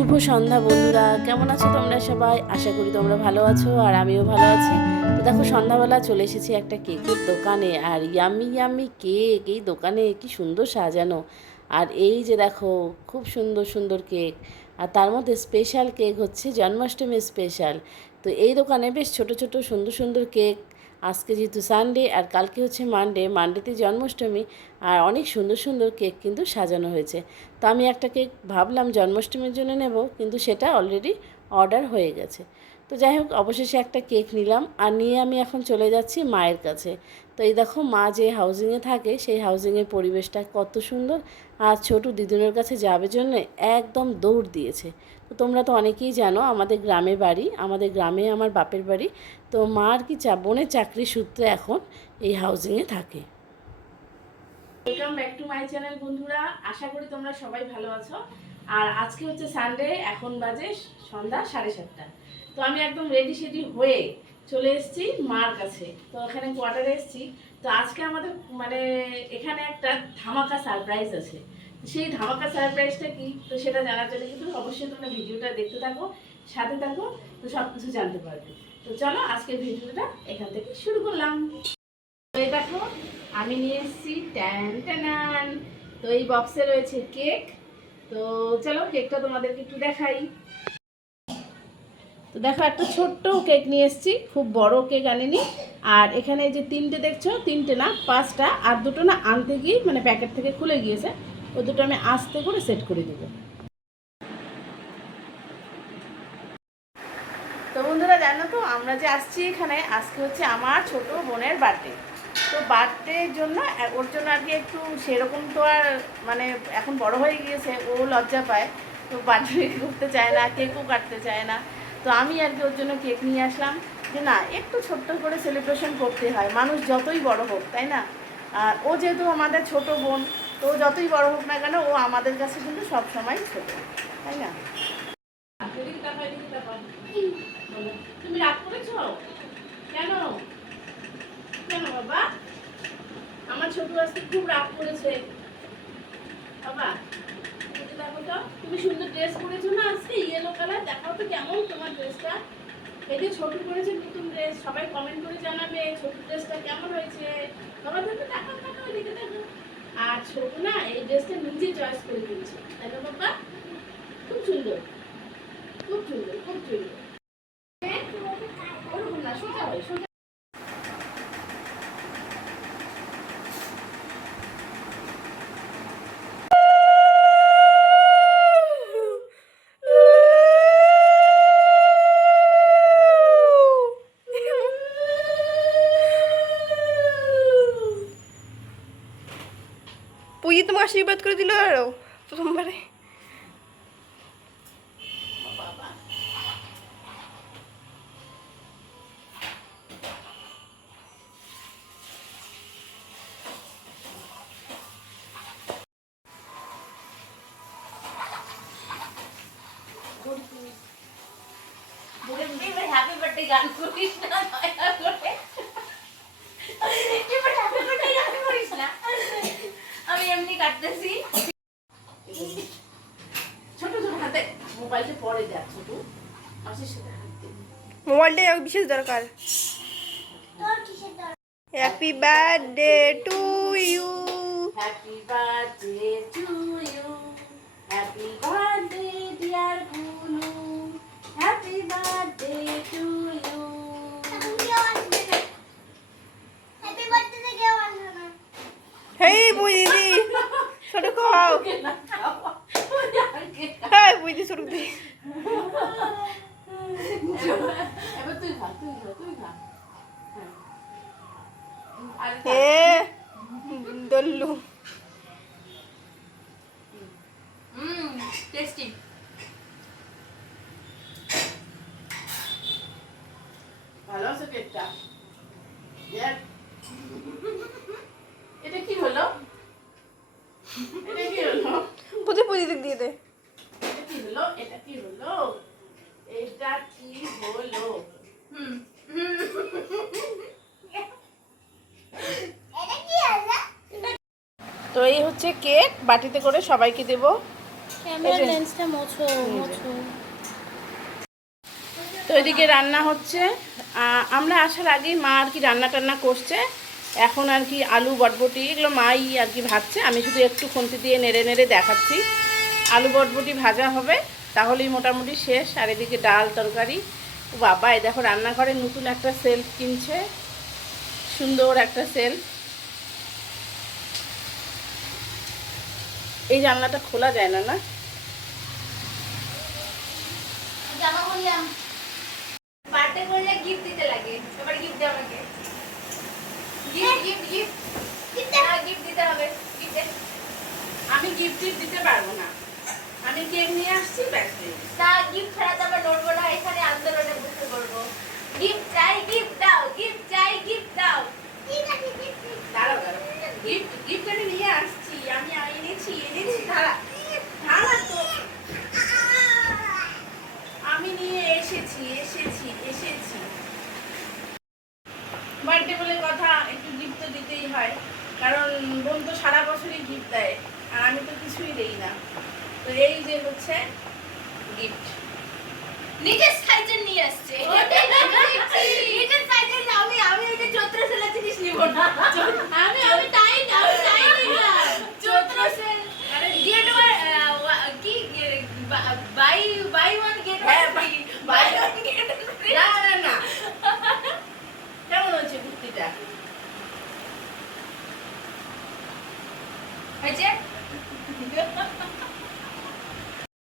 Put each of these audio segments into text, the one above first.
শুভ সন্ধ্যা বন্ধুরা, কেমন আছো তোমরা সবাই? আশা করি তোমরা ভালো আছো আর আমিও ভালো আছি। তো দেখো, সন্ধ্যাবেলা চলে এসেছি একটা কেকের দোকানে, আর ইয়ামি ইয়ামি কেক এই দোকানে কি সুন্দর সাজানো। আর এই যে দেখো, খুব সুন্দর সুন্দর কেক, আর তার মধ্যে স্পেশাল কেক হচ্ছে জন্মাষ্টমী স্পেশাল। তো এই দোকানে বেশ ছোট ছোট সুন্দর সুন্দর কেক। আজকে যেহেতু সানডে আর কালকে হচ্ছে মানডেতে জন্মাষ্টমী, আর অনেক সুন্দর সুন্দর কেক কিন্তু সাজানো হয়েছে। তো আমি একটা কেক ভাবলাম জন্মাষ্টমীর জন্য নেব, কিন্তু সেটা অলরেডি অর্ডার হয়ে গেছে। তো যাই হোক, অবশেষে একটা কেক নিলাম, আর নিয়ে আমি এখন চলে যাচ্ছি মায়ের কাছে। তো এই দেখো, মা যে হাউজিংয়ে থাকে সেই হাউজিংয়ের পরিবেশটা কত সুন্দর। আর ছোটু দিদুনের কাছে যাবে জন্য একদম দৌড় দিয়েছে। তো তোমরা তো অনেকেই জানো, আমাদের গ্রামে বাড়ি, আমাদের গ্রামে আমার বাপের বাড়ি। তো মা আর কি বোনের চাকরির সূত্রে এখন এই হাউজিংয়ে থাকে। Welcome back to my channel বন্ধুরা, আশা করি তোমরা সবাই ভালো আছো। আর আজকে হচ্ছে সানডে, এখন বাজে সন্ধ্যা 7:30। তো আমি একদম রেডি সেডি হয়ে চলে এসেছি মার কাছে। তো এখানে কোয়ার্টারে এসেছি। তো আজকে আমাদের মানে এখানে একটা ধামাকা সারপ্রাইজ আছে। সেই ধামাকা সারপ্রাইজটা কি, তো সেটা জানার জন্য কিন্তু অবশ্যই তোমরা ভিডিওটা দেখতে থাকো, সাথে থাকো, তো সব কিছু জানতে পারবে। তো চলো আজকের ভিডিওটা এখান থেকে শুরু করলাম। এই দেখো, আমি নিয়ে এসেছি ট্যান ট্যানান। তো এই বক্সে রয়েছে কেক। তো চলো কেকটা তোমাদেরকে একটু দেখাই। তো দেখো, একটা ছোট্ট কেক নিয়ে এসেছি, খুব বড় কেক আনিনি। আর এখানে যে তিনটে দেখছো, তিনটে না 5টা, আর দুটো না আনতে গিয়ে মানে প্যাকেট থেকে খুলে গিয়েছে, ওই দুটো আমি আস্তে করে সেট করে দেবো। তো বন্ধুরা, জানো তো আমরা যে আসছি এখানে, আজকে হচ্ছে আমার ছোট বোনের বার্থডে। তো বার্থডের জন্য ওর জন্য আর কি একটু সেরকম তো আর মানে এখন বড় হয়ে গিয়েছে, ও লজ্জা পায়। তো বার্থডে করতে চায় না, কেকও কাটতে চায় না। তো আমি আর কি ওর জন্য কেক নিয়ে আসলাম, যে না একটু ছোট্ট করে সেলিব্রেশন করতে হয়, মানুষ যতই বড় হোক, তাই না? আর ও যেহেতু আমাদের ছোট বোন, তো যতই বড় হোক না কেন, ও আমাদের কাছে কিন্তু সবসময় ছোট, তাই না? তুমি রাগ করেছো কেন? কেন বাবা? আমার ছোট আজকে খুব রাগ করেছে বাবা। দেখো তো, তুমি সুন্দর ড্রেস পরেছো না আজকে, ইয়েলো কালার। দেখাও তো কেমন তোমার ড্রেসটা। এই যে ছোট করেছে নতুন ড্রেস, সবাই কমেন্ট করে জানাবে ছোট ড্রেসটা কেমন হয়েছে। বাবা দেখো, দেখাও দেখাও, এদিকে দেখো। আর ছোট না এই ড্রেসটা নিজে চয়েস করে দিয়েছে, তাই না বাবা? খুব সুন্দর, খুব সুন্দর, খুব সুন্দর। ওরকম না, সোজা হয়, সোজা। পুজি তোমাকে আশীর্বাদ করে দিল আরো প্রথমবারে। হ্যাপি বার্থডে গান করিস না, দয়া করে। এবার হ্যাপি বার্থডে গান করিস না, আমি এমনি কাটতেছি। ছোট ছোট হাতে মোবাইলটা পরে দেখ, ছোট মাসির সাথে হাত দে। মোবাইলটা বিশেষ দরকার। Happy birthday to you. Happy birthday to you, happy birthday dear Gunu, happy birthday to you. Hey বুঝি ছোট খাও। হ্যাঁ বুঝি ছোট দি। এবার তুই খা, তুই খা, তুই খা। হে দল্লু। টেস্টি। ভালো আছে কেকটা? এটা কি হলো? এটা কি হলো? পুজি পুজি দিক দিয়ে দে। এটা কি হলো? এটা কি হলো? এটা কি হলো? তো এই হচ্ছে কেক, বাটিতে করে সবাইকে দেব। ক্যামেরার লেন্সটা মোছো মোছো। তো এদিকে রান্না হচ্ছে। আমরা আসার আগেই মা আর কি রান্না টান্না করছে। এখন আর কি আলু বটবটি এগুলো মাই আর কি ভাজছে, আমি শুধু একটু খুন্তি দিয়ে নেড়ে নেড়ে দেখাচ্ছি। আলু বটবটি ভাজা হবে তাহলেই মোটামুটি শেষ। আর এদিকে ডাল তরকারি। ও বাবা, এই দেখো রান্নাঘরে নতুন একটা সেলফ কিনছে, সুন্দর একটা সেলফ। এই জানলাটা খোলা যায় না, না? জামা করলাম, বার্থডে করলে গিফট দিতে লাগে, এবার গিফট দে আমাকে। গিফট গিফট গিফট গিফট দিতে হবে, গিফট দে। আমি গিফট দিতে পারবো না, আমি কেক নিয়ে আসছি, ব্যাস। না, গিফট ছাড়া তো আমরা নড়বো না, এখানে আন্দোলনে বসে করবো। গিফট চাই, গিফট দাও, গিফট চাই, গিফট দাও। দাঁড়াও দাঁড়াও, গিফট গিফট আমি নিয়ে আসছি, আমি এনেছি দাঁড়া দাঁড়া তো, আমি নিয়ে এসেছি এসেছি এসেছি। বার্থডে বলে কথা, একটু গিফট তো দিতেই হয়, কারণ বোন তো সারা বছরই গিফট দেয় আর আমি তো কিছুই দেই না। তো এই যে হচ্ছে গিফট। নিজের সাইজের নিয়ে আসছে, নিজের সাইজের। আমি ওই যে চৈত্র সেলের জিনিস নিব না, আমি তাই না, আমি তাই না চৈত্র সেল। আরে গেট কি buy one get free, buy one get free. না না না, কেমন হচ্ছে কুর্তিটা? হয়েছে?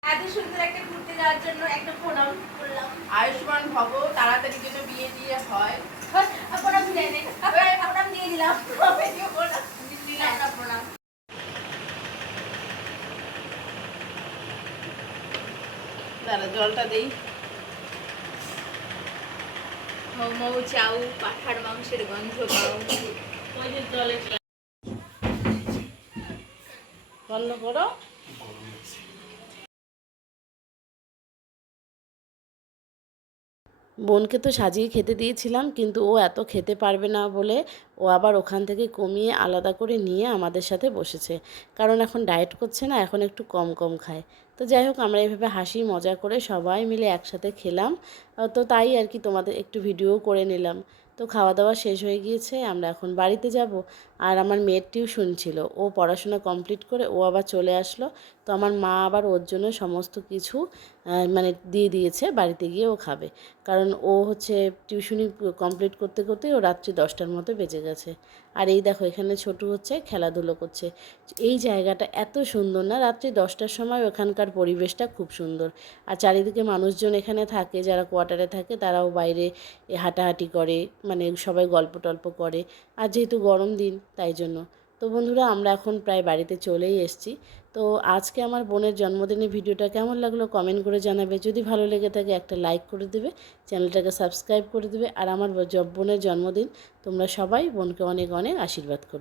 এত সুন্দর একটা ঘুরতে যাওয়ার জন্য একটা প্রণাম করলাম। আয়ুষ্মান ভব, তাড়াতাড়ি যেন বিয়ে দিয়ে হয়। প্রণাম দিয়ে নে, প্রণাম দিয়ে দিলাম, প্রণাম দিলাম না, প্রণাম। দাঁড়া জলটা দেই। মোমো চাউ, পাঠার মাংসের গন্ধ পাও। ওই যে জলে বন্ধ করো। বোনকে তো সাজিয়ে খেতে দিয়েছিলাম, কিন্তু ও এত খেতে পারবে না বলে ও আবার ওখান থেকে কমিয়ে আলাদা করে নিয়ে আমাদের সাথে বসেছে। কারণ এখন ডায়েট করছে না, এখন একটু কম কম খায়। তো যাই হোক, আমরা এইভাবে হাসি মজা করে সবাই মিলে একসাথে খেলাম। তো তাই আর কি তোমাদের একটু ভিডিও করে নিলাম। তো খাওয়া দাওয়া শেষ হয়ে গিয়েছে, আমরা এখন বাড়িতে যাব। আর আমার মেয়ের টিউশন ছিল, ও পড়াশোনা কমপ্লিট করে ও আবার চলে আসলো। তো আমার মা আবার ওর জন্য সমস্ত কিছু মানে দিয়ে দিয়েছে, বাড়িতে গিয়ে ও খাবে। কারণ ও হচ্ছে টিউশনি কমপ্লিট করতে করতেই ও রাত্রি 10টার মতো বেজে গেছে। আর এই দেখো এখানে ছোটু হচ্ছে খেলাধুলো করছে। এই জায়গাটা এত সুন্দর না, রাত্রি 10টার সময় ওখানকার পরিবেশটা খুব সুন্দর। আর চারিদিকে মানুষজন এখানে থাকে, যারা কোয়ার্টারে থাকে তারাও বাইরে হাঁটাহাঁটি করে, মানে সবাই গল্প টল্প করে। আর যেহেতু গরম দিন তাই জন্য। তো বন্ধুরা, আমরা এখন প্রায় বাড়িতে চলেই এসেছি। তো আজকে আমার বোনের জন্মদিনের ভিডিওটা কেমন লাগলো কমেন্ট করে জানাবে। যদি ভালো লেগে থাকে একটা লাইক করে দেবে, চ্যানেলটাকে সাবস্ক্রাইব করে দেবে। আর আমার বোনের জন্মদিন, তোমরা সবাই বোনকে অনেক অনেক আশীর্বাদ করো।